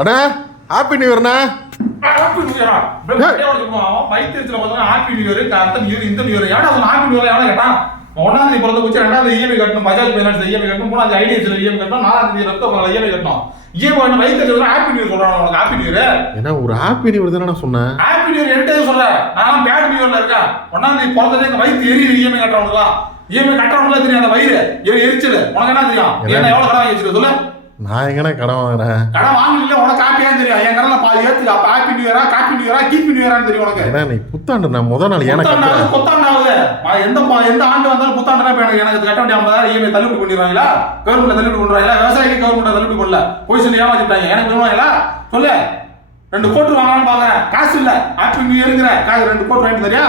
அண்ணா. Happy new இயர்ண்ணா happy new இயரா வயிற்றுல பார்த்தா ஹாப்பி நியூ இயர் அடுத்த நியூ இயர் இந்த நியூ இயர் ஏடா அவன் ஹாப்பி நியூ இயர் எவனா கேட்டான் ஒன்னாம் தேதி பிறந்த போச்சு ரெண்டாம் தேதி இஎம்ஐ கட்டணும் பஜாஜ் ஃபைனான்ஸ் இஎம்ஐ கட்டணும் மூணாம் தேதி ஐடிஎஃப்சியில் இஎம்ஐ கட்டணும் நாலாம் தேதி ரத்த இஎம்ஐ கட்டணும். இஎம்ஐ கட்டணும் ஹாப்பி நியூ இயர் சொல்றான் உனக்கு ஹாப்பி நியூ இயர் ஏன்னா ஒரு ஹாப்பி நியூ தானே சொன்னேன். ஹாப்பி நியூ இயர் என்கிட்ட சொல்றேன். நான் பேட் நியூ இயர்ல இருக்கேன். ஒன்னாம் தேதி பிறந்ததே வயிற்று எரியுது இஎம்ஐ கட்டுறவங்களா இஎம்ஐ கட்டுறவங்களா தெரியும் அந்த வயிறு. எரி எரிச்சல். உனக்கு என்ன தெரியும்? என்ன? எவ்வளவு கடன் வச்சிருக்க சொல்லு. நான் எங்கண்ணா கடன் வாங்குறேன்? கடன் வாங்கல உனக்கு ஹாப்பியா தெரியும். என் கடன்ல பாதி ஏத்து அப்ப ஹாப்பி நியூ இயரா ஹாப்பி நியூ இயரா கீப்பி நியூ இயரான்னு தெரியும் உனக்கு. ஏன்னா நீ புத்தாண்டு நான் முத நாள் கட்டுறேன் புத்தாண்டாவது நான் எந்த எந்த ஆண்டு வந்தாலும் புத்தாண்டுனா எனக்கு எனக்கு கட்ட வேண்டிய ஐம்பதாயிரம் இஎம்ஐ தள்ளுபடி பண்ணிடுறாங்களா கவர்மெண்ட் தள்ளுபடி பண்றாங்களா விவசாயிக்கு கவர்மெண்ட் தள்ளுபடி பண்ணல போய் சொல்லி ஏமாத்திட்டாங்க. எனக்கு பண்ணுவாங்களா சொல்லு. ரெண்டு கோட்டு வாங்கலாம்னு பாக்குறேன். காசு இல்ல. ஹாப்பி நியூ இயருங்கிற காசு ரெண்டு கோட்டு வாங்கிட்டு தெரியா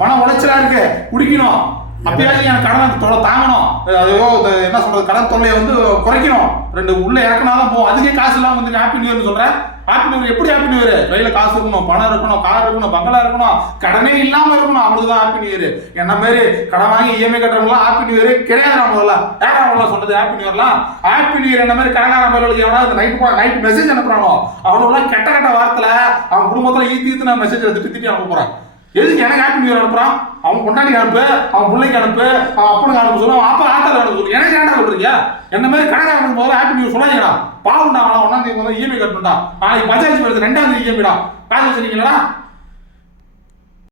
மன உளைச்சலா இருக்கு. குடிக்கணும். அப்பயாச்சும் எனக்கு கடன் தொலை தாங்கணும்? அதையோ என்ன சொல்றது கடன் தொல்லையை வந்து குறைக்கணும். ரெண்டு உள்ள இறக்கினாலும் போகும். அதுக்கே காசு இல்லாமல் வந்து ஹாப்பி நியூ இயர்னு சொல்றேன் ஹாப்பி நியூ இயர் எப்படி ஹாப்பி நியூ இயர் கையில காசு இருக்கணும் பணம் இருக்கணும் கார் இருக்கணும் பங்களா இருக்கணும். கடனே இல்லாம இருக்கணும் அவங்களுக்கு தான் ஹாப்பி நியூ இயர் என்ன மாதிரி கடன் வாங்கி இஎம்ஐ கட்டுறவங்களாம் ஹாப்பி நியூ இயர் கிடையாது முதல்ல. யாரா அவங்கள சொல்றது ஹாப்பி நியூ இயர்லாம் ஹாப்பி நியூ இயர் என்ன மாதிரி கடனார மேலுக்கு எவனா நைட் நைட் மெசேஜ் அனுப்புறானோ? அவனுக்குலாம் கெட்ட கெட்ட வார்த்தையில அவன் குடும்பத்தில் ஈத்தி ஈத்து நான் மெசேஜ் திட்டி திட்டி அனுப்ப போறேன். எதுக்கு எனக்கு ஹாப்பி நியூ இயர் அனுப்புறான் அவன் பொண்டாட்டி அனுப்பு அவன் பிள்ளைக்கு அனுப்பு அவன் அப்பனுக்கு அனுப்பு சொல்லு அவன் அப்பா ஆத்தால அனுப்பு சொல்லு. எனக்கு ஏன்டா சொல்றீங்க? என்ன மாதிரி கணக்காரனுக்கு போது ஹாப்பி நியூ சொல்லாதீங்கடா. பாவம்டா அவன். ஒன்னாம் தேதி வந்து இஎம்ஐ கட்டணும்டா நாளைக்கு பஜாஜ் வருது ரெண்டாம் தேதி இஎம்ஐடா காசு வச்சிருக்கீங்களா